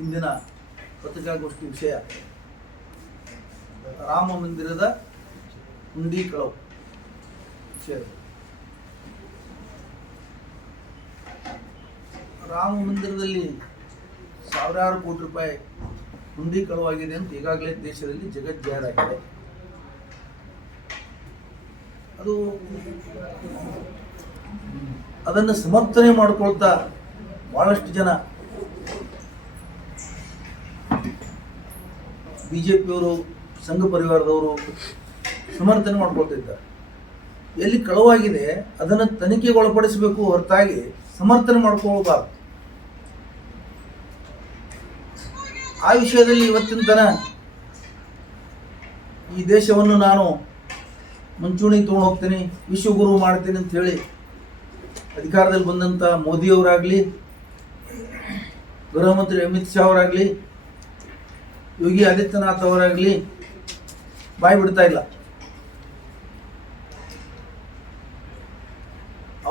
ಇಂದಿನ ಪತ್ರಿಕಾಗೋಷ್ಠಿ ವಿಷಯ ರಾಮ ಮಂದಿರದ ಹುಂಡಿ ಕಳವು ವಿಷಯ. ರಾಮ ಮಂದಿರದಲ್ಲಿ ಸಾವಿರಾರು ಕೋಟಿ ರೂಪಾಯಿ ಹುಂಡಿ ಕಳವಾಗಿದೆ ಅಂತ ಈಗಾಗಲೇ ದೇಶದಲ್ಲಿ ಜಗಜ್ಜಾಹೀರಾಗಿದೆ. ಅದನ್ನು ಸಮರ್ಥನೆ ಮಾಡಿಕೊಳ್ತಾ ಬಹಳಷ್ಟು ಜನ ಬಿಜೆಪಿಯವರು, ಸಂಘ ಪರಿವಾರದವರು ಸಮರ್ಥನೆ ಮಾಡ್ಕೊಳ್ತಾ ಇದ್ದಾರೆ. ಎಲ್ಲಿ ಕಳವಾಗಿದೆ ಅದನ್ನು ತನಿಖೆಗೆ ಒಳಪಡಿಸಬೇಕು ಹೊರತಾಗಿ ಸಮರ್ಥನೆ ಮಾಡ್ಕೊಳ್ಬಾರ್ದು. ಆ ವಿಷಯದಲ್ಲಿ ಇವತ್ತಿನ ತನ ಈ ದೇಶವನ್ನು ನಾನು ಮುಂಚೂಣಿ ತೊಗೊಂಡು ಹೋಗ್ತೀನಿ, ವಿಶ್ವಗುರು ಮಾಡ್ತೀನಿ ಅಂತ ಹೇಳಿ ಅಧಿಕಾರದಲ್ಲಿ ಬಂದಂಥ ಮೋದಿಯವರಾಗಲಿ, ಗೃಹ ಮಂತ್ರಿ ಅಮಿತ್ ಶಾ ಅವರಾಗಲಿ, ಯೋಗಿ ಆದಿತ್ಯನಾಥ್ ಅವರಾಗಲಿ ಬಾಯಿ ಬಿಡ್ತಾ ಇಲ್ಲ.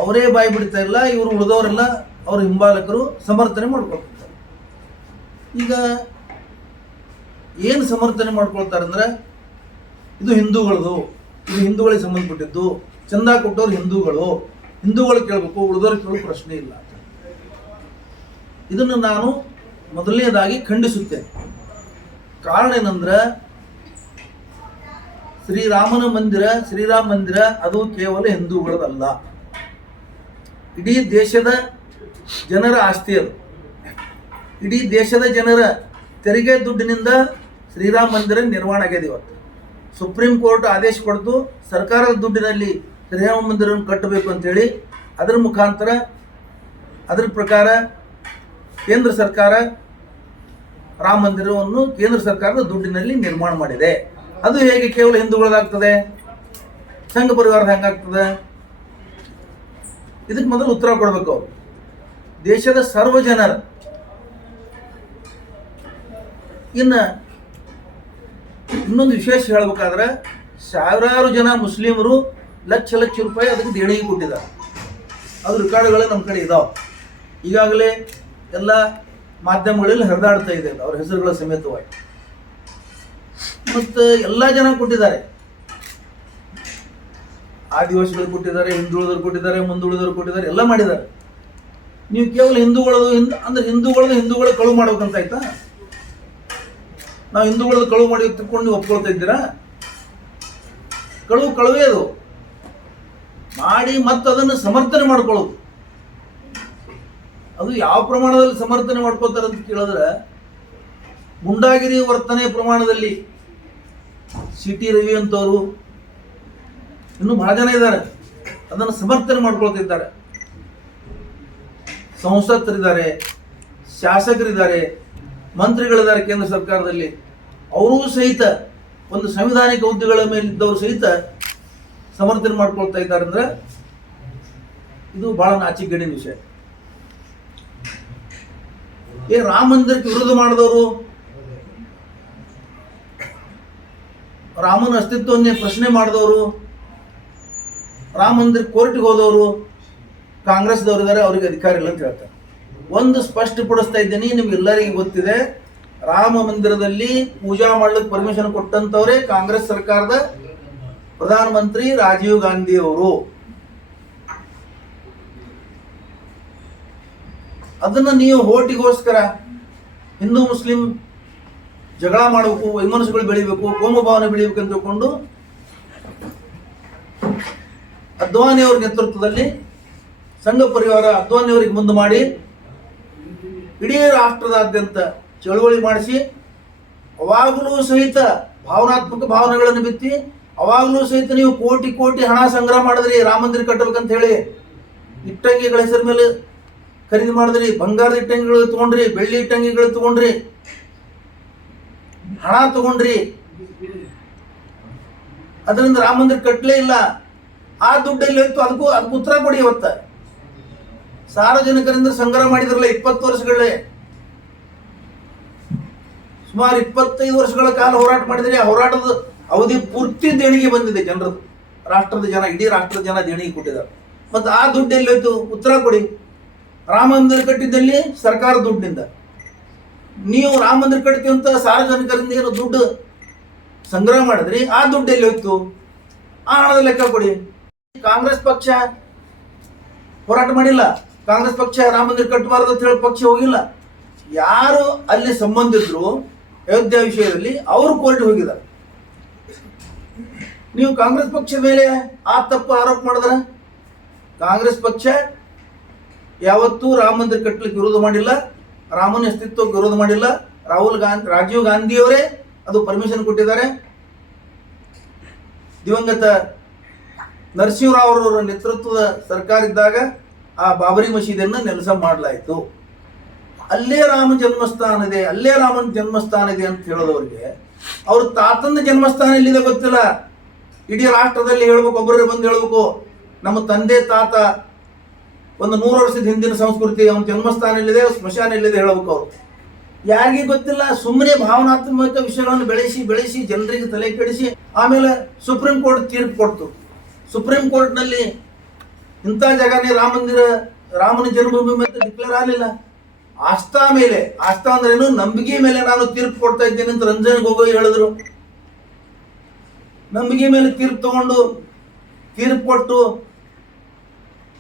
ಅವರೇ ಬಾಯಿ ಬಿಡ್ತಾ ಇಲ್ಲ, ಇವರು ಉಳಿದವರೆಲ್ಲ ಅವ್ರ ಹಿಂಬಾಲಕರು ಸಮರ್ಥನೆ ಮಾಡ್ಕೊಳ್ತಾರೆ. ಈಗ ಏನು ಸಮರ್ಥನೆ ಮಾಡ್ಕೊಳ್ತಾರೆ ಅಂದ್ರೆ, ಇದು ಹಿಂದೂಗಳದು, ಇದು ಹಿಂದೂಗಳಿಗೆ ಸಂಬಂಧಪಟ್ಟಿದ್ದು, ಚಂದ ಕೊಟ್ಟವ್ರು ಹಿಂದೂಗಳು ಕೇಳಬೇಕು, ಉಳಿದವ್ರು ಕೇಳೋ ಪ್ರಶ್ನೆ ಇಲ್ಲ. ಇದನ್ನು ನಾನು ಮೊದಲನೇದಾಗಿ ಖಂಡಿಸುತ್ತೇನೆ. ಕಾರಣ ಏನಂದ್ರೆ, ಶ್ರೀರಾಮ ಮಂದಿರ ಅದು ಕೇವಲ ಹಿಂದೂಗಳದಲ್ಲ, ಇಡೀ ದೇಶದ ಜನರ ಆಸ್ತಿ ಅದು. ಇಡೀ ದೇಶದ ಜನರ ತೆರಿಗೆ ದುಡ್ಡಿನಿಂದ ಶ್ರೀರಾಮ ಮಂದಿರ ನಿರ್ಮಾಣ ಆಗಿದೆ. ಇವತ್ತು ಸುಪ್ರೀಂ ಕೋರ್ಟ್ ಆದೇಶ ಕೊಡ್ತು, ಸರ್ಕಾರದ ದುಡ್ಡಿನಲ್ಲಿ ಶ್ರೀರಾಮ ಮಂದಿರವನ್ನು ಕಟ್ಟಬೇಕು ಅಂತೇಳಿ. ಅದರ ಮುಖಾಂತರ ಅದರ ಪ್ರಕಾರ ಕೇಂದ್ರ ಸರ್ಕಾರ ರಾಮ ಮಂದಿರವನ್ನು ಕೇಂದ್ರ ಸರ್ಕಾರದ ದುಡ್ಡಿನಲ್ಲಿ ನಿರ್ಮಾಣ ಮಾಡಿದೆ. ಅದು ಹೇಗೆ ಕೇವಲ ಹಿಂದೂಗಳದಾಗ್ತದೆ, ಸಂಘ ಪರಿವಾರದ ಹೆಂಗಾಗ್ತದೆ? ಇದಕ್ಕೆ ಮೊದಲು ಉತ್ತರ ಕೊಡಬೇಕು ಅವರು. ದೇಶದ ಸರ್ವ ಜನರ ಇನ್ನೊಂದು ವಿಶೇಷ ಹೇಳಬೇಕಾದ್ರೆ, ಸಾವಿರಾರು ಜನ ಮುಸ್ಲಿಮರು ಲಕ್ಷ ರೂಪಾಯಿ ಅದಕ್ಕೆ ದೇಣಿಗೆ ಕೊಟ್ಟಿದ್ದಾರೆ. ಅದು ರೆಕಾರ್ಡ್ಗಳು ನಮ್ಮ ಕಡೆ ಇದಾವೆ. ಈಗಾಗಲೇ ಎಲ್ಲ ಮಾಧ್ಯಮಗಳಲ್ಲಿ ಹರಿದಾಡ್ತಾ ಇದೆ ಅವ್ರ ಹೆಸರುಗಳ ಸಮೇತವಾಗಿ. ಮತ್ತು ಎಲ್ಲ ಜನ ಕೊಟ್ಟಿದ್ದಾರೆ, ಆದಿವಾಸಿಗಳು ಕೊಟ್ಟಿದ್ದಾರೆ, ಹಿಂದುಳಿದವರು ಕೊಟ್ಟಿದ್ದಾರೆ, ಮುಂದುಳಿದವರು ಕೊಟ್ಟಿದ್ದಾರೆ, ಎಲ್ಲ ಮಾಡಿದ್ದಾರೆ. ನೀವು ಕೇವಲ ಹಿಂದೂಗಳು ಕಳುವು ಮಾಡ್ಬೇಕಂತ ಆಯ್ತಾ? ನಾವು ಹಿಂದೂಗಳದ್ದು ಕಳುವು ಮಾಡಿ ತಿಳ್ಕೊಂಡು ನೀವು ಒಪ್ಕೊಳ್ತಾ ಇದ್ದೀರಾ? ಕಳುವೇ ಅದು ಮಾಡಿ ಮತ್ತೆ ಅದನ್ನು ಸಮರ್ಥನೆ ಮಾಡ್ಕೊಳ್ಳೋದು. ಅದು ಯಾವ ಪ್ರಮಾಣದಲ್ಲಿ ಸಮರ್ಥನೆ ಮಾಡ್ಕೊಳ್ತಾರೆ ಅಂತ ಕೇಳಿದ್ರೆ, ಗುಂಡಾಗಿರಿ ವರ್ತನೆ ಪ್ರಮಾಣದಲ್ಲಿ ಸಿ.ಟಿ. ರವಿ ಅಂತವರು ಇನ್ನೂ ಬಹಳ ಜನ ಇದ್ದಾರೆ, ಅದನ್ನು ಸಮರ್ಥನೆ ಮಾಡ್ಕೊಳ್ತಿದ್ದಾರೆ. ಸಂಸತ್ತರಿದ್ದಾರೆ, ಶಾಸಕರಿದ್ದಾರೆ, ಮಂತ್ರಿಗಳಿದ್ದಾರೆ ಕೇಂದ್ರ ಸರ್ಕಾರದಲ್ಲಿ. ಅವರೂ ಸಹಿತ ಒಂದು ಸಂವಿಧಾನಿಕ ಹುದ್ದೆಗಳ ಮೇಲಿದ್ದವರು ಸಹಿತ ಸಮರ್ಥನೆ ಮಾಡ್ಕೊಳ್ತಾ ಇದ್ದಾರೆ ಅಂದ್ರೆ ಇದು ಬಹಳ ನಾಚಿಕೆಗೇಡಿನ ವಿಷಯ. ರಾಮ ಮಂದಿರಕ್ಕೆ ವಿರೋಧ ಮಾಡಿದವರು, ರಾಮನ ಅಸ್ತಿತ್ವವನ್ನೇ ಪ್ರಶ್ನೆ ಮಾಡಿದವರು, ರಾಮ ಮಂದಿರ ಕೋರ್ಟ್ಗೆ ಹೋದವರು ಕಾಂಗ್ರೆಸ್ದವರು ಇದ್ದಾರೆ, ಅವರಿಗೆ ಅಧಿಕಾರ ಇಲ್ಲ ಅಂತ ಹೇಳ್ತಾರೆ. ಒಂದು ಸ್ಪಷ್ಟಪಡಿಸ್ತಾ ಇದ್ದೀನಿ, ನಿಮ್ಗೆಲ್ಲರಿಗೂ ಗೊತ್ತಿದೆ, ರಾಮ ಮಂದಿರದಲ್ಲಿ ಪೂಜಾ ಮಾಡಲಿಕ್ಕೆ ಪರ್ಮಿಷನ್ ಕೊಟ್ಟಂತವರೇ ಕಾಂಗ್ರೆಸ್ ಸರ್ಕಾರದ ಪ್ರಧಾನಮಂತ್ರಿ ರಾಜೀವ್ ಗಾಂಧಿ ಅವರು. ಅದನ್ನ ನೀವು ಹೋಟಿಗೋಸ್ಕರ ಹಿಂದೂ ಮುಸ್ಲಿಂ ಜಗಳ ಮಾಡಬೇಕು, ವೈಮನಸ್ಸುಗಳು ಬೆಳಿಬೇಕು, ಕೋಮು ಭಾವನೆ ಬೆಳಿಬೇಕು ಅಂತ ತಿಳ್ಕೊಂಡು ಅದ್ವಾನಿ ಅವ್ರ ನೇತೃತ್ವದಲ್ಲಿ ಸಂಘ ಪರಿವಾರ ಅದ್ವಾನಿ ಅವರಿಗೆ ಮುಂದೆ ಮಾಡಿ ಇಡೀ ರಾಷ್ಟ್ರದಾದ್ಯಂತ ಚಳುವಳಿ ಮಾಡಿಸಿ, ಅವಾಗಲೂ ಸಹಿತ ಭಾವನಾತ್ಮಕ ಭಾವನೆಗಳನ್ನು ಬಿತ್ತಿ, ಅವಾಗಲೂ ಸಹಿತ ನೀವು ಕೋಟಿ ಹಣ ಸಂಗ್ರಹ ಮಾಡಿದ್ರಿ ರಾಮ ಮಂದಿರ ಕಟ್ಟಬೇಕಂತ ಹೇಳಿ. ಇಟ್ಟಂಗಿಗಳ ಹೆಸರ ಮೇಲೆ ಖರೀದಿ ಮಾಡಿದ್ರಿ, ಬಂಗಾರದ ಇಟ್ಟಂಗಿಗಳು ತಗೊಂಡ್ರಿ, ಬೆಳ್ಳಿ ಇಟ್ಟಂಗಿಗಳು ತಗೊಂಡ್ರಿ, ಹಣ ತಗೊಂಡ್ರಿ. ಅದರಿಂದ ರಾಮ ಮಂದಿರ ಕಟ್ಟಲೇ ಇಲ್ಲ. ಆ ದುಡ್ಡಲ್ಲಿ ಹೋಯ್ತು, ಅದಕ್ಕೂ ಉತ್ತರ ಕೊಡಿ. ಇವತ್ತ ಸಾರ್ವಜನಿಕರಿಂದ ಸಂಗ್ರಹ ಮಾಡಿದ್ರಲ್ಲ 20 ವರ್ಷಗಳೇ, ಸುಮಾರು 25 ವರ್ಷಗಳ ಕಾಲ ಹೋರಾಟ ಮಾಡಿದ್ರಿ. ಆ ಹೋರಾಟದ ಅವಧಿ ಪೂರ್ತಿ ದೇಣಿಗೆ ಬಂದಿದೆ ಜನರದ್ದು, ಇಡೀ ರಾಷ್ಟ್ರದ ಜನ ದೇಣಿಗೆ ಕೊಟ್ಟಿದ್ದಾರೆ. ಮತ್ತು ಆ ದುಡ್ಡು ಎಲ್ಲಿ ಹೋಯ್ತು? ಉತ್ತರ ಕೊಡಿ. ರಾಮ ಮಂದಿರ ಕಟ್ಟಿದ್ದಲ್ಲಿ ಸರ್ಕಾರ ದುಡ್ಡಿನಿಂದ, ನೀವು ರಾಮ ಮಂದಿರ ಕಟ್ತೀವಿ ಅಂತ ಸಾರ್ವಜನಿಕರಿಂದ ಏನು ದುಡ್ಡು ಸಂಗ್ರಹ ಮಾಡಿದ್ರಿ, ಆ ದುಡ್ಡು ಎಲ್ಲಿ ಹೋಯ್ತು? ಆ ಹಣದ ಲೆಕ್ಕ ಕೊಡಿ. ಕಾಂಗ್ರೆಸ್ ಪಕ್ಷ ಹೋರಾಟ ಮಾಡಿಲ್ಲ, ಕಾಂಗ್ರೆಸ್ ಪಕ್ಷ ರಾಮ ಮಂದಿರ ಕಟ್ಟಬಾರದು ಅಂತ ಹೇಳಿ ಪಕ್ಷ ಹೋಗಿಲ್ಲ. ಯಾರು ಅಲ್ಲಿ ಸಂಬಂಧಿದ್ರು ಅಯೋಧ್ಯ ವಿಷಯದಲ್ಲಿ ಅವರು ಕೋರ್ಟ್ ಹೋಗಿದ್ದಾರೆ. ನೀವು ಕಾಂಗ್ರೆಸ್ ಪಕ್ಷ ಮೇಲೆ ಆ ತಪ್ಪು ಆರೋಪ ಮಾಡಿದ್ರೆ, ಕಾಂಗ್ರೆಸ್ ಪಕ್ಷ ಯಾವತ್ತೂ ರಾಮ ಮಂದಿರ ಕಟ್ಟಲಿಕ್ಕೆ ವಿರೋಧ ಮಾಡಿಲ್ಲ, ರಾಮನ ಅಸ್ತಿತ್ವಕ್ಕೆ ವಿರೋಧ ಮಾಡಿಲ್ಲ. ರಾಜೀವ್ ಗಾಂಧಿಯವರೇ ಅದು ಪರ್ಮಿಷನ್ ಕೊಟ್ಟಿದ್ದಾರೆ. ದಿವಂಗತ ನರಸಿಂಹರಾವ್ ಅವರ ನೇತೃತ್ವದ ಸರ್ಕಾರ ಇದ್ದಾಗ ಆ ಬಾಬರಿ ಮಸೀದಿಯನ್ನು ನೆಲಸ ಮಾಡಲಾಯಿತು. ಅಲ್ಲೇ ರಾಮ ಜನ್ಮಸ್ಥಾನ ಇದೆ, ಅಲ್ಲೇ ರಾಮನ ಜನ್ಮಸ್ಥಾನ ಇದೆ ಅಂತ ಹೇಳೋದವ್ರಿಗೆ ಅವ್ರ ತಾತನ ಜನ್ಮಸ್ಥಾನ ಎಲ್ಲಿದೆ ಗೊತ್ತಿಲ್ಲ. ಇಡೀ ರಾಷ್ಟ್ರದಲ್ಲಿ ಹೇಳ್ಬೇಕು, ಒಬ್ಬರೇ ಬಂದು ಹೇಳ್ಬೇಕು ನಮ್ಮ ತಂದೆ ತಾತ ಒಂದು 100 ವರ್ಷದ ಹಿಂದಿನ ಸಂಸ್ಕೃತಿ, ಅವನ ಜನ್ಮಸ್ಥಾನ ಎಲ್ಲಿದೆ, ಸ್ಮಶಾನ ಎಲ್ಲಿದೆ ಹೇಳ್ಬೇಕು. ಅವರು ಯಾರಿಗೆ ಗೊತ್ತಿಲ್ಲ. ಸುಮ್ಮನೆ ಭಾವನಾತ್ಮಕ ವಿಷಯಗಳನ್ನು ಬೆಳೆಸಿ ಜನರಿಗೆ ತಲೆ ಕೆಡಿಸಿ ಆಮೇಲೆ ಸುಪ್ರೀಂ ಕೋರ್ಟ್ ತೀರ್ಪು ಕೊಡ್ತು. ಸುಪ್ರೀಂ ಕೋರ್ಟ್ನಲ್ಲಿ ಇಂಥ ಜಾಗನೇ ರಾಮ ಮಂದಿರ, ರಾಮನ ಜನ್ಮಭೂಮಿ ಅಂತ ಡಿಕ್ಲೇರ್ ಆಗಲಿಲ್ಲ. ಆಸ್ಥಾ ಮೇಲೆ, ಆಸ್ಥಾ ಅಂದ್ರೇನು, ನಂಬಿಕೆ ಮೇಲೆ ನಾನು ತೀರ್ಪು ಕೊಡ್ತಾ ಇದ್ದೇನೆ ಅಂತ ರಂಜನ್ ಗೊಗೊಯ್ ಹೇಳಿದ್ರು. ನಂಬಿಕೆ ಮೇಲೆ ತೀರ್ಪು ತಗೊಂಡು ತೀರ್ಪು ಕೊಟ್ಟು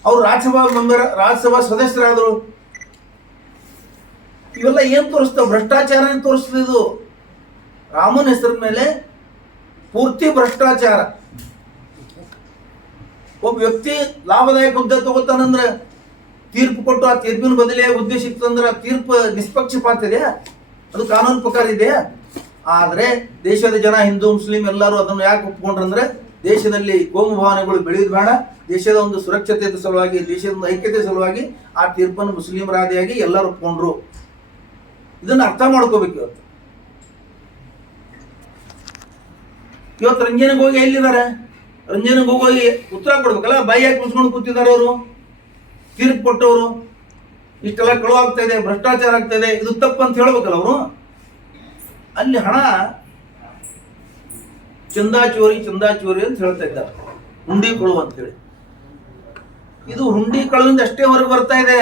ಅವರು ರಾಜ್ಯಸಭಾ ಸದಸ್ಯರಾದರು. ಇವೆಲ್ಲ ಏನ್ ತೋರಿಸ್ತಾವ? ಭ್ರಷ್ಟಾಚಾರ ತೋರಿಸ್ತದೆ. ಇದು ರಾಮನ ಹೆಸರಿನ ಮೇಲೆ ಪೂರ್ತಿ ಭ್ರಷ್ಟಾಚಾರ. ಒಬ್ಬ ವ್ಯಕ್ತಿ ಲಾಭದಾಯಕ ಹುದ್ದೆ ತಗೋತಾನಂದ್ರೆ ತೀರ್ಪು ಕೊಟ್ಟು ಆ ತೀರ್ಪಿನ ಬದಲಿಯಾಗಿ ಹುದ್ದೆ ಸಿಕ್ತಂದ್ರೆ ತೀರ್ಪು ನಿಷ್ಪಕ್ಷಪಾತ ಇದೆಯಾ? ಅದು ಕಾನೂನು ಪ್ರಕಾರ ಇದೆಯಾ? ಆದ್ರೆ ದೇಶದ ಜನ, ಹಿಂದೂ ಮುಸ್ಲಿಂ ಎಲ್ಲರೂ ಅದನ್ನು ಯಾಕೆ ಒಪ್ಕೊಂಡ್ರಂದ್ರೆ ದೇಶದಲ್ಲಿ ಕೋಮು ಭಾವನೆಗಳು ಬೆಳೆಯೋದು ಬೇಡ, ದೇಶದ ಒಂದು ಸುರಕ್ಷತೆ ಸಲುವಾಗಿ, ದೇಶದ ಒಂದು ಐಕ್ಯತೆ ಸಲುವಾಗಿ ಆ ತೀರ್ಪನ್ನು ಮುಸ್ಲಿಮರಾದಿಯಾಗಿ ಎಲ್ಲರೂ ಒಪ್ಕೊಂಡ್ರು. ಇದನ್ನು ಅರ್ಥ ಮಾಡ್ಕೋಬೇಕು. ಇವತ್ತು ರಂಜನ್ ಗೊಗೊಯ್ ಎಲ್ಲಿದ್ದಾರೆ? ರಂಜನ್ ಗೊಗೊಯ್ ಉತ್ತರ ಕೊಡ್ಬೇಕಲ್ಲ, ಬಾಯಿ ಯಾಕೆ ಮುಚ್ಕೊಂಡು ಕೂತಿದ್ದಾರೆ ಅವರು? ತೀರ್ಪು ಕೊಟ್ಟವರು ಇಷ್ಟೆಲ್ಲ ಕಳು ಆಗ್ತಾ ಇದೆ, ಭ್ರಷ್ಟಾಚಾರ ಆಗ್ತಾ ಇದೆ, ಇದು ತಪ್ಪು ಅಂತ ಹೇಳ್ಬೇಕಲ್ಲ ಅವರು. ಅಲ್ಲಿ ಹಣ ಚಂದಾ ಚೋರಿ ಅಂತ ಹೇಳ್ತಾ ಇದ್ದಾರೆ, ಹುಂಡಿ ಕೊಳು ಅಂತ ಹೇಳಿ. ಇದು ಹುಂಡಿ ಕಳುವಿಂದ ಅಷ್ಟೇ ಹೊರಗೆ ಬರ್ತಾ ಇದೆ.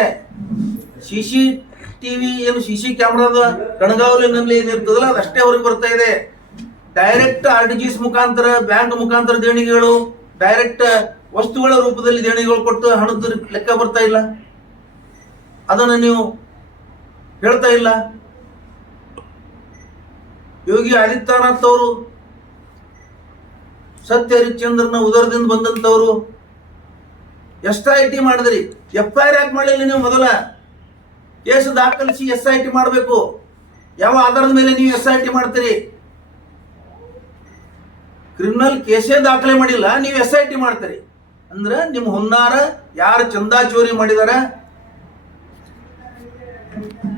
CCTV ಏನು CC ಕ್ಯಾಮ್ರಾದ ಕಣಗಾವಲಿನಲ್ಲಿ ಏನಿರ್ತದಲ್ಲ ಅದಷ್ಟೇ ಹೊರಗೆ ಬರ್ತಾ ಇದೆ. ಡೈರೆಕ್ಟ್ RTGS ಮುಖಾಂತರ, ಬ್ಯಾಂಕ್ ಮುಖಾಂತರ ದೇಣಿಗೆಗಳು, ಡೈರೆಕ್ಟ್ ವಸ್ತುಗಳ ರೂಪದಲ್ಲಿ ದೇಣಿಗೆಗಳು ಕೊಟ್ಟು ಹಣದ ಲೆಕ್ಕ ಬರ್ತಾ ಇಲ್ಲ. ಅದನ್ನು ನೀವು ಹೇಳ್ತಾ ಇಲ್ಲ. ಯೋಗಿ ಆದಿತ್ಯನಾಥ್ ಅವರು, ಸತ್ಯ ಹರಿಶ್ಚಂದ್ರನ ಉದರದಿಂದ ಬಂದಂತವರು, SIT ಮಾಡಿದ್ರಿ. FIR ಯಾಕೆ ಮಾಡಲಿಲ್ಲ ನೀವು? ಮೊದಲ ಕೇಸ್ ದಾಖಲಿಸಿ SIT ಮಾಡಬೇಕು. ಯಾವ ಆಧಾರದ ಮೇಲೆ ನೀವು SIT ಮಾಡ್ತೀರಿ? ಕ್ರಿಮಿನಲ್ ಕೇಸೇ ದಾಖಲೆ ಮಾಡಿಲ್ಲ, ನೀವು SIT ಮಾಡ್ತೀರಿ ಅಂದ್ರೆ ನಿಮ್ಮ ಹುನ್ನಾರ. ಯಾರು ಚಂದಾ ಚೋರಿ ಮಾಡಿದಾರ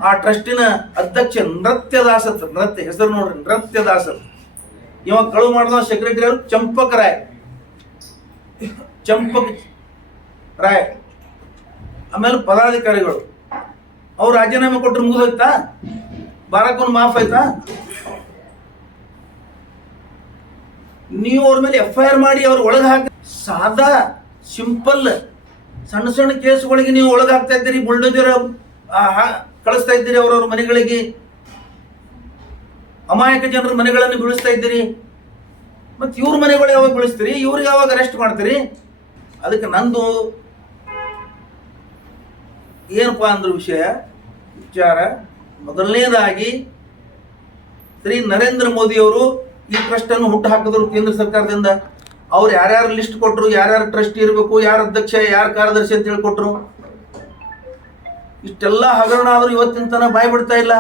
ಆ ಟ್ರಸ್ಟಿನ ಅಧ್ಯಕ್ಷ ನೃತ್ಯದಾಸ್, ಹೆಸರು ನೋಡ್ರಿ, ನೃತ್ಯದಾಸ್. ಇವ ಕಳು ಮಾಡಿದ ಸೆಕ್ರೆಟರಿ ಅವರು ಚಂಪಕ್ ರಾಯ್. ಆಮೇಲೆ ಪದಾಧಿಕಾರಿಗಳು ಅವ್ರು ರಾಜೀನಾಮೆ ಕೊಟ್ಟರು, ಮುಗಿದೋಯ್ತಾ? ಬಾರಕ್ಕೊಂದು ಮಾಫ್ ಆಯ್ತಾ? ನೀವು ಅವ್ರ ಮೇಲೆ FIR ಮಾಡಿ ಅವ್ರ ಒಳಗೆ ಹಾಕಿ, ಸಾದಾ ಸಿಂಪಲ್ ಸಣ್ಣ ಸಣ್ಣ ಕೇಸ್ಗಳಿಗೆ ನೀವು ಒಳಗೆ ಹಾಕ್ತಾ ಇದ್ದೀರಿ. ಬುಲ್ಡೋಜರ್ ಕಳಿಸ್ತಾ ಇದ್ದೀರಿ ಅವ್ರವ್ರ ಮನೆಗಳಿಗೆ, ಅಮಾಯಕ ಜನರ ಮನೆಗಳನ್ನು ಬೀಳಿಸ್ತಾ ಇದ್ದೀರಿ. ಮತ್ತೆ ಇವ್ರ ಮನೆಗಳು ಯಾವಾಗ ಬೀಳಿಸ್ತೀರಿ? ಇವ್ರಿಗೆ ಯಾವಾಗ ಅರೆಸ್ಟ್ ಮಾಡ್ತೀರಿ? ಅದಕ್ಕೆ ನಂದು ಏನಪ್ಪಾ ಅಂದ್ರೆ ವಿಚಾರ, ಮೊದಲನೇದಾಗಿ ಶ್ರೀ ನರೇಂದ್ರ ಮೋದಿ ಅವರು ಈ ಟ್ರಸ್ಟ್ ಅನ್ನು ಹುಟ್ಟು ಹಾಕಿದ್ರು ಕೇಂದ್ರ ಸರ್ಕಾರದಿಂದ. ಅವ್ರು ಯಾರ್ಯಾರು ಲಿಸ್ಟ್ ಕೊಟ್ಟರು, ಯಾರ್ಯಾರು ಟ್ರಸ್ಟ್ ಇರಬೇಕು, ಯಾರ ಅಧ್ಯಕ್ಷ, ಯಾರ ಕಾರ್ಯದರ್ಶಿ ಅಂತ ಹೇಳ್ಕೊಟ್ರು. ಇಷ್ಟೆಲ್ಲ ಹಗರಣ ಆದರೂ ಇವತ್ತಿನ ತನಕ ಬಾಯ್ ಬಿಡ್ತಾ ಇಲ್ಲ.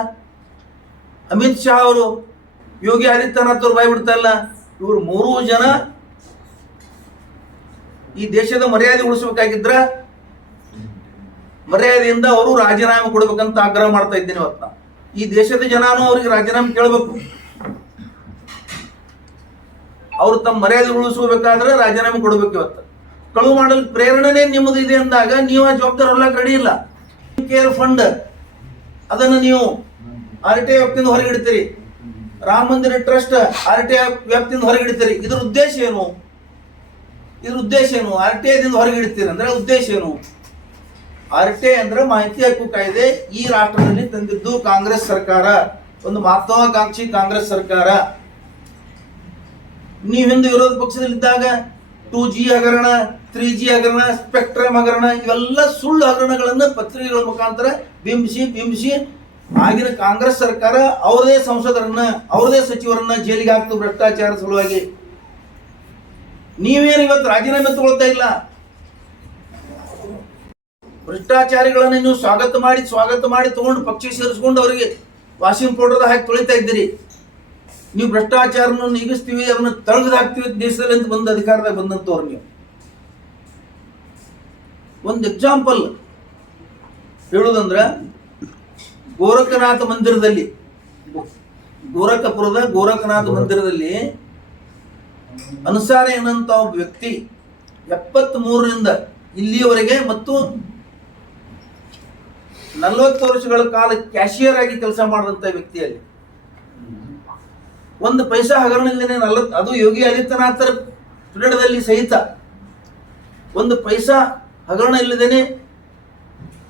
ಅಮಿತ್ ಶಾ ಅವರು, ಯೋಗಿ ಆದಿತ್ಯನಾಥ್ ಅವರು ಬಾಯ್ ಬಿಡ್ತಾ ಇಲ್ಲ. ಇವರು 3 ಜನ ಈ ದೇಶದ ಮರ್ಯಾದೆ ಉಳಿಸಬೇಕಾಗಿದ್ರ ಮರ್ಯಾದೆಯಿಂದ ಅವರು ರಾಜೀನಾಮೆ ಕೊಡ್ಬೇಕಂತ ಆಗ್ರಹ ಮಾಡ್ತಾ ಇದ್ದೀನಿ ಇವತ್ತು. ಈ ದೇಶದ ಜನನು ಅವರಿಗೆ ರಾಜೀನಾಮೆ ಕೇಳಬೇಕು. ಅವರು ತಮ್ಮ ಮರ್ಯಾದೆ ಉಳಿಸಬೇಕಾದ್ರೆ ರಾಜೀನಾಮೆ ಕೊಡಬೇಕು. ಇವತ್ತು ಕಳುವು ಮಾಡಲು ಪ್ರೇರಣೆ ನಿಮ್ಮದು ಇದೆ ಅಂದಾಗ ನೀವು ಆ ಜವಾಬ್ದಾರಿ ಎಲ್ಲ ರೆಡಿ ಇಲ್ಲ. ಕೇರ್ ಫಂಡ್ ಅದನ್ನು ನೀವು RTI ವ್ಯಾಪ್ತಿಯಿಂದ ಹೊರಗಿಡ್ತೀರಿ. ರಾಮ ಮಂದಿರ ಟ್ರಸ್ಟ್ RTI ವ್ಯಾಪ್ತಿಯಿಂದ ಹೊರಗಿಡ್ತೀರಿ. ಇದ್ರ ಉದ್ದೇಶ ಏನು? RTI ದಿಂದ ಹೊರಗಿಡ್ತೀರಿ ಅಂದ್ರೆ ಉದ್ದೇಶ ಏನು? RTI ಅಂದ್ರೆ ಮಾಹಿತಿ ಹಕ್ಕು ಕಾಯ್ದೆ ಈ ರಾಷ್ಟ್ರದಲ್ಲಿ ತಂದಿದ್ದು ಕಾಂಗ್ರೆಸ್ ಸರ್ಕಾರ, ಒಂದು ಮಹತ್ವಾಕಾಂಕ್ಷಿ ಕಾಂಗ್ರೆಸ್ ಸರ್ಕಾರ. ನೀವು ಹಿಂದೆ ವಿರೋಧ ಪಕ್ಷದಲ್ಲಿದ್ದಾಗ 2G ಹಗರಣ, 3G ಹಗರಣ, ಸ್ಪೆಕ್ಟ್ರಮ್ ಹಗರಣ, ಇವೆಲ್ಲ ಸುಳ್ಳು ಹಗರಣಗಳನ್ನು ಪತ್ರಿಕೆಗಳ ಮುಖಾಂತರ ಬಿಂಬಿಸಿ ಆಗಿನ ಕಾಂಗ್ರೆಸ್ ಸರ್ಕಾರ ಅವರದೇ ಸಂಸದರನ್ನ, ಅವರದೇ ಸಚಿವರನ್ನ ಜೈಲಿಗೆ ಹಾಕ್ತು ಭ್ರಷ್ಟಾಚಾರ ಸಲುವಾಗಿ. ನೀವೇನು ಇವತ್ತು ರಾಜೀನಾಮೆ ತಗೊಳ್ತಾ ಇಲ್ಲ. ಭ್ರಷ್ಟಾಚಾರಿಗಳನ್ನು ನೀವು ಸ್ವಾಗತ ಮಾಡಿ ತಗೊಂಡು ಪಕ್ಷ ಸೇರಿಸ್ಕೊಂಡು ಅವರಿಗೆ ವಾಷಿಂಗ್ ಪೌಡರ್ ಹಾಕಿ ತೊಳಿತಾ ಇದ್ದೀರಿ. ನೀವು ಭ್ರಷ್ಟಾಚಾರನ ನೀಗಿಸ್ತೀವಿ, ಅದನ್ನ ತಳಗದ ಹಾಕ್ತೀವಿ ದೇಶದಲ್ಲಿ ಅಂತ ಬಂದು ಅಧಿಕಾರದಾಗ ಬಂದಂತವ್ರು ನೀವು. ಒಂದು ಎಕ್ಸಾಂಪಲ್ ಹೇಳುವುದಂದ್ರ, ಗೋರಖನಾಥ ಮಂದಿರದಲ್ಲಿ, ಗೋರಖಪುರದ ಗೋರಖನಾಥ ಮಂದಿರದಲ್ಲಿ ಅನ್ಸಾರಿ ಅನ್ನಂತ ಒಬ್ಬ ವ್ಯಕ್ತಿ 73ರಿಂದ ಇಲ್ಲಿಯವರೆಗೆ ಮತ್ತು 40 ವರ್ಷಗಳ ಕಾಲ ಕ್ಯಾಶಿಯರ್ ಆಗಿ ಕೆಲಸ ಮಾಡಿದಂತ ವ್ಯಕ್ತಿಯಲ್ಲಿ ಒಂದು ಪೈಸಾ ಹಗರಣ ಇಲ್ಲದೇನೆ ಅದು ಯೋಗಿ ಆದಿತ್ಯನಾಥರ ಪೀರಿಯಡ್ದಲ್ಲಿ ಸಹಿತ ಒಂದು ಪೈಸಾ ಹಗರಣ ಇಲ್ಲದೇನೆ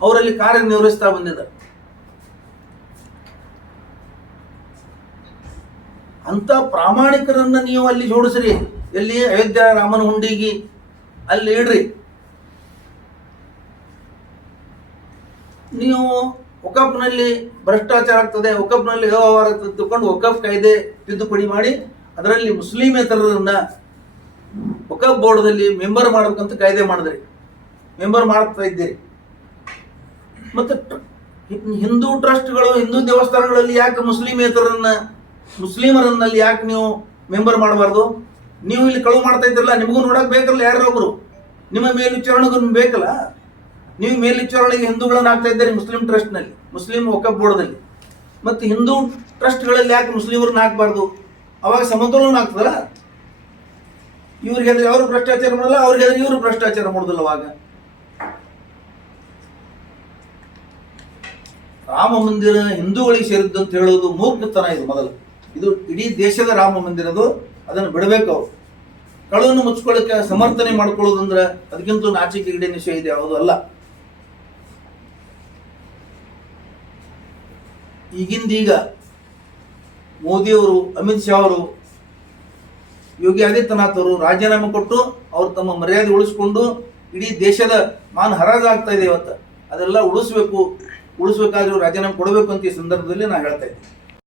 ಅವರಲ್ಲಿ ಕಾರ್ಯನಿರ್ವಹಿಸ್ತಾ ಬಂದಿದ್ದಾರೆ. ಅಂತ ಪ್ರಾಮಾಣಿಕರನ್ನ ನೀವು ಅಲ್ಲಿ ಜೋಡಿಸ್ರಿ. ಎಲ್ಲಿ ಅಯೋಧ್ಯ ರಾಮನ ಹುಂಡಿಗೆ ಅಲ್ಲಿ ಇಡ್ರಿ. ನೀವು ವಕಫ್ನಲ್ಲಿ ಭ್ರಷ್ಟಾಚಾರ ಆಗ್ತದೆ, ವಕಫ್ನಲ್ಲಿ ವ್ಯವಹಾರ ತಿಳ್ಕೊಂಡು ವಕಫ್ ಕಾಯ್ದೆ ತಿದ್ದುಪಡಿ ಮಾಡಿ ಅದರಲ್ಲಿ ಮುಸ್ಲಿಮೇತರರನ್ನ ವಕಫ್ ಬೋರ್ಡ್ದಲ್ಲಿ ಮೆಂಬರ್ ಮಾಡ್ಬೇಕಂತ ಕಾಯ್ದೆ ಮಾಡಿದ್ರಿ, ಮೆಂಬರ್ ಮಾಡ್ತಾ ಇದ್ದೀರಿ. ಮತ್ತೆ ಹಿಂದೂ ಟ್ರಸ್ಟ್ಗಳು, ಹಿಂದೂ ದೇವಸ್ಥಾನಗಳಲ್ಲಿ ಯಾಕೆ ಮುಸ್ಲಿಮರನ್ನಲ್ಲಿ ಯಾಕೆ ನೀವು ಮೆಂಬರ್ ಮಾಡಬಾರ್ದು? ನೀವು ಇಲ್ಲಿ ಕಳುವು ಮಾಡ್ತಾ ಇದ್ರಲ್ಲ, ನಿಮಗೂ ನೋಡಕ್ ಬೇಕಲ್ಲ ಯಾರೊಬ್ರು, ನಿಮ್ಮ ಮೇಲ್ವಿಚಾರಣೆಗೂ ಬೇಕಲ್ಲ. ನೀವು ಮೇಲ್ವಿಚಾರಣೆಗೆ ಹಿಂದೂಗಳನ್ನ ಹಾಕ್ತಾ ಇದ್ದೀರಿ ಮುಸ್ಲಿಂ ಟ್ರಸ್ಟ್ನಲ್ಲಿ, ಮುಸ್ಲಿಂ ವಕಫ್ ಬೋರ್ಡ್ನಲ್ಲಿ. ಮತ್ತು ಹಿಂದೂ ಟ್ರಸ್ಟ್ಗಳಲ್ಲಿ ಯಾಕೆ ಮುಸ್ಲಿಮರನ್ನ ಹಾಕಬಾರ್ದು? ಅವಾಗ ಸಮತೋಲನ ಆಗ್ತದಲ್ಲ. ಇವ್ರಿಗೆ ಹೆದರಿ ಅವರು ಭ್ರಷ್ಟಾಚಾರ ಮಾಡಲ್ಲ, ಅವ್ರಿಗೆ ಹೆದರಿ ಇವರು ಭ್ರಷ್ಟಾಚಾರ ಮಾಡೋದಿಲ್ಲ. ಅವಾಗ ರಾಮ ಮಂದಿರ ಹಿಂದೂಗಳಿಗೆ ಸೇರಿದ್ದು ಅಂತ ಹೇಳೋದು ಮೂರ್ಖತನ. ಇದು ಮೊದಲು, ಇದು ಇಡೀ ದೇಶದ ರಾಮ ಮಂದಿರದು, ಅದನ್ನು ಬಿಡಬೇಕು. ಅವರು ಕಳುವನ್ನು ಮುಚ್ಕೊಳ್ಳಕ್ಕೆ ಸಮರ್ಥನೆ ಮಾಡ್ಕೊಳ್ಳೋದಂದ್ರೆ ಅದಕ್ಕಿಂತ ನಾಚಿಕೆ ಗಿಡ ನಿಶ್ಚಯ ಇದೆ, ಯಾವುದು ಅಲ್ಲ. ಈಗಿಂದೀಗ ಮೋದಿಯವರು, ಅಮಿತ್ ಶಾ ಅವರು, ಯೋಗಿ ಆದಿತ್ಯನಾಥ್ ಅವರು ರಾಜೀನಾಮೆ ಕೊಟ್ಟು ಅವರು ತಮ್ಮ ಮರ್ಯಾದೆ ಉಳಿಸ್ಕೊಂಡು ಇಡೀ ದೇಶದ ಮಾನ ಹರಾಜಾಗ್ತಾ ಇದೆ ಇವತ್ತು. ಅದೆಲ್ಲ ಉಳಿಸ್ಬೇಕಾದ್ರೆ ರಾಜೀನಾಮೆ ಕೊಡಬೇಕು ಅಂತ ಈ ಸಂದರ್ಭದಲ್ಲಿ ನಾನು ಹೇಳ್ತಾ ಇದ್ದೀನಿ.